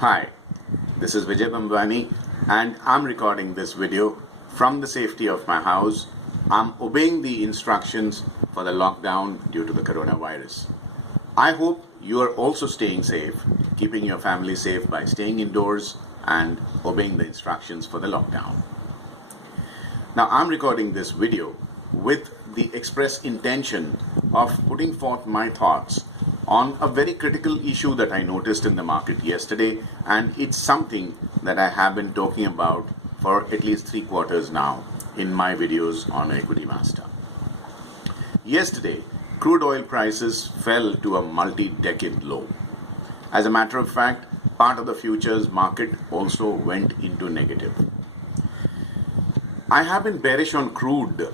Hi, this is Vijay Bambani and I'm recording this video from the safety of my house. I'm obeying the instructions for the lockdown due to the coronavirus. I hope you are also staying safe, keeping your family safe by staying indoors and obeying the instructions for the lockdown. Now I'm recording this video with the express intention of putting forth my thoughts on a very critical issue that I noticed in the market yesterday, and it's something that I have been talking about for at least 3 quarters now in my videos on Equity Master. Yesterday, crude oil prices fell to a multi-decade low. As a matter of fact, part of the futures market also went into negative. I have been bearish on crude.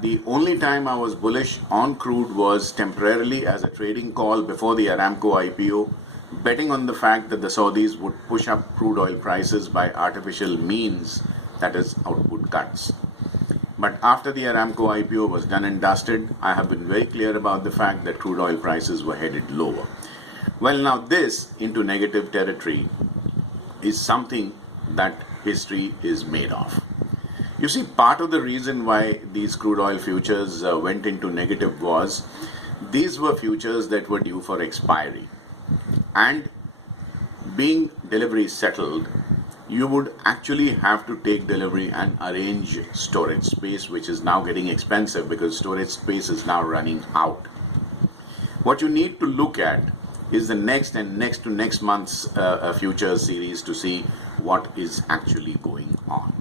The only time I was bullish on crude was temporarily as a trading call before the Aramco IPO, betting on the fact that the Saudis would push up crude oil prices by artificial means, that is, output cuts. But after the Aramco IPO was done and dusted, I have been very clear about the fact that crude oil prices were headed lower. Well, now this into negative territory is something that history is made of. You see, part of the reason why these crude oil futures went into negative was these were futures that were due for expiry. And being delivery settled, you would actually have to take delivery and arrange storage space, which is now getting expensive because storage space is now running out. What you need to look at is the next and next to next month's futures series to see what is actually going on.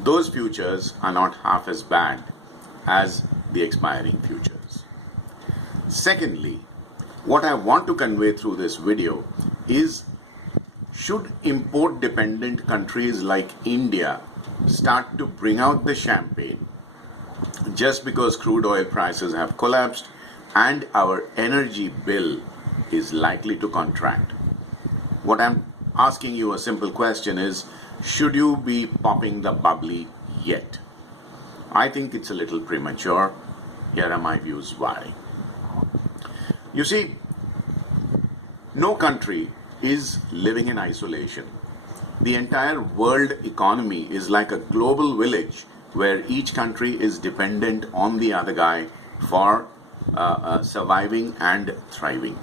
Those futures are not half as bad as the expiring futures. Secondly, what I want to convey through this video is, should import-dependent countries like India start to bring out the champagne just because crude oil prices have collapsed and our energy bill is likely to contract? What I'm asking you a simple question is, should you be popping the bubbly yet? I think it's a little premature. Here are my views why. You see, no country is living in isolation. The entire world economy is like a global village where each country is dependent on the other guy for surviving and thriving.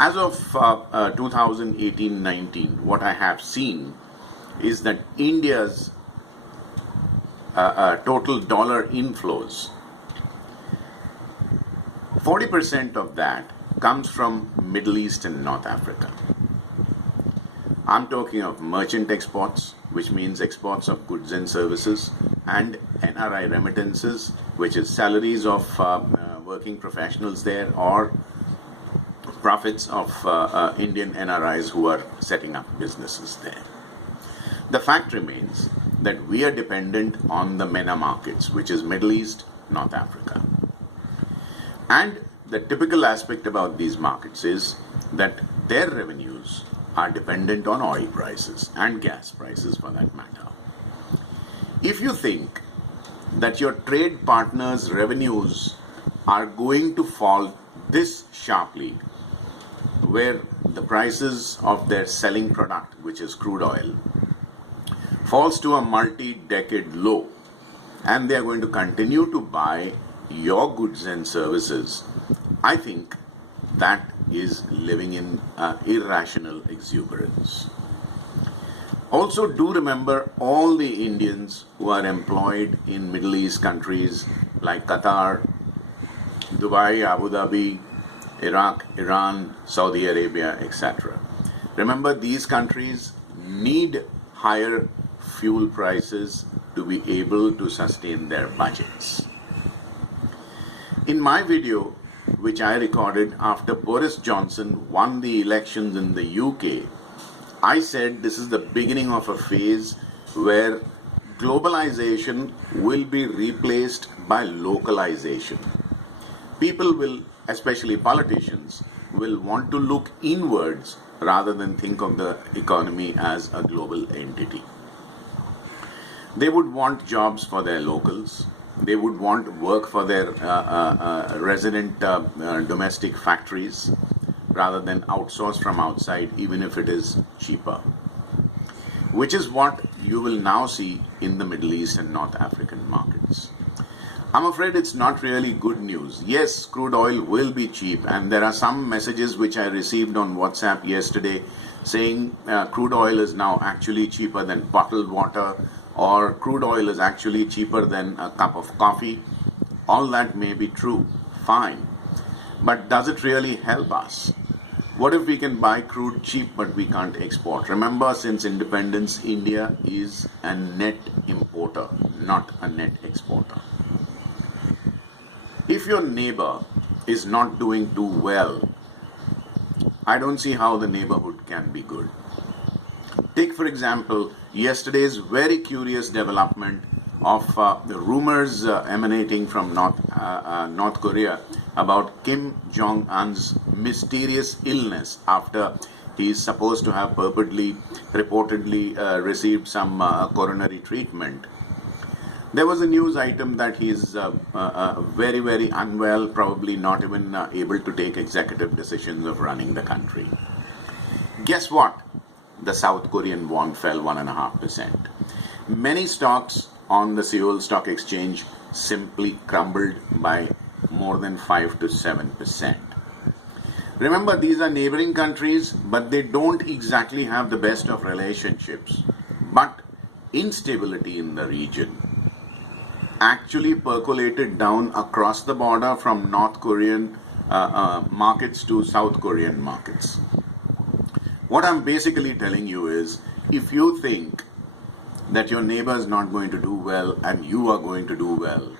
As of 2018-19, what I have seen is that India's total dollar inflows, 40% of that comes from Middle East and North Africa. I'm talking of merchant exports, which means exports of goods and services, and NRI remittances, which is salaries of working professionals there or profits of Indian NRIs who are setting up businesses there. The fact remains that we are dependent on the MENA markets, which is Middle East, North Africa. And the typical aspect about these markets is that their revenues are dependent on oil prices and gas prices for that matter. If you think that your trade partners' revenues are going to fall this sharply, where the prices of their selling product, which is crude oil, falls to a multi-decade low, and they are going to continue to buy your goods and services, I think that is living in irrational exuberance. Also, do remember all the Indians who are employed in Middle East countries like Qatar, Dubai, Abu Dhabi, Iraq, Iran, Saudi Arabia, etc. Remember, these countries need higher fuel prices to be able to sustain their budgets. In my video, which I recorded after Boris Johnson won the elections in the UK, I said this is the beginning of a phase where globalization will be replaced by localization. People will, especially politicians, will want to look inwards rather than think of the economy as a global entity. They would want jobs for their locals. They would want work for their resident domestic factories rather than outsource from outside, even if it is cheaper. Which is what you will now see in the Middle East and North African markets. I'm afraid it's not really good news. Yes, crude oil will be cheap, and there are some messages which I received on WhatsApp yesterday saying crude oil is now actually cheaper than bottled water, or crude oil is actually cheaper than a cup of coffee. All that may be true, fine. But does it really help us? What if we can buy crude cheap but we can't export? Remember, since independence, India is a net importer, not a net exporter. If your neighbor is not doing too well, I don't see how the neighborhood can be good. Take, for example, yesterday's very curious development of the rumors emanating from North Korea about Kim Jong-un's mysterious illness after he is supposed to have reportedly received some coronary treatment. There was a news item that he is very, very unwell, probably not even able to take executive decisions of running the country. Guess what? The South Korean won fell 1.5%. Many stocks on the Seoul Stock Exchange simply crumbled by more than 5 to 7%. Remember, these are neighboring countries, but they don't exactly have the best of relationships. But instability in the region actually percolated down across the border from North Korean markets to South Korean markets. What I'm basically telling you is, if you think that your neighbor is not going to do well and you are going to do well,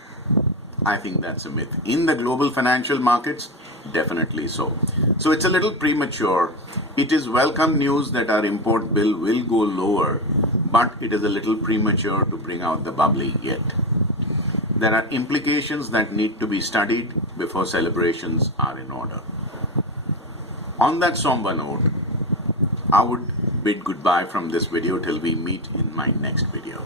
I think that's a myth. In the global financial markets, definitely so. So it's a little premature. It is welcome news that our import bill will go lower, but it is a little premature to bring out the bubbly yet. There are implications that need to be studied before celebrations are in order. On that somber note, I would bid goodbye from this video till we meet in my next video.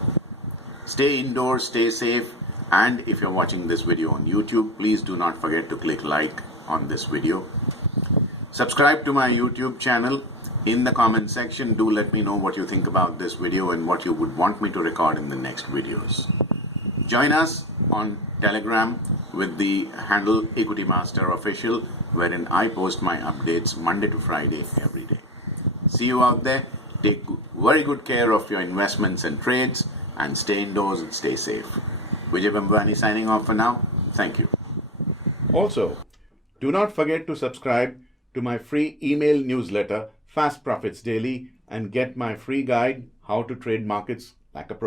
Stay indoors, stay safe, and if you're watching this video on YouTube, please do not forget to click like on this video. Subscribe to my YouTube channel. In the comment section, do let me know what you think about this video and what you would want me to record in the next videos. Join us on Telegram with the handle Equity Master Official, wherein I post my updates Monday to Friday every day. See you out there. Take very good care of your investments and trades, and stay indoors and stay safe. Vijay Bambani signing off for now. Thank you. Also, do not forget to subscribe to my free email newsletter, Fast Profits Daily, and get my free guide, How to Trade Markets Like a Pro.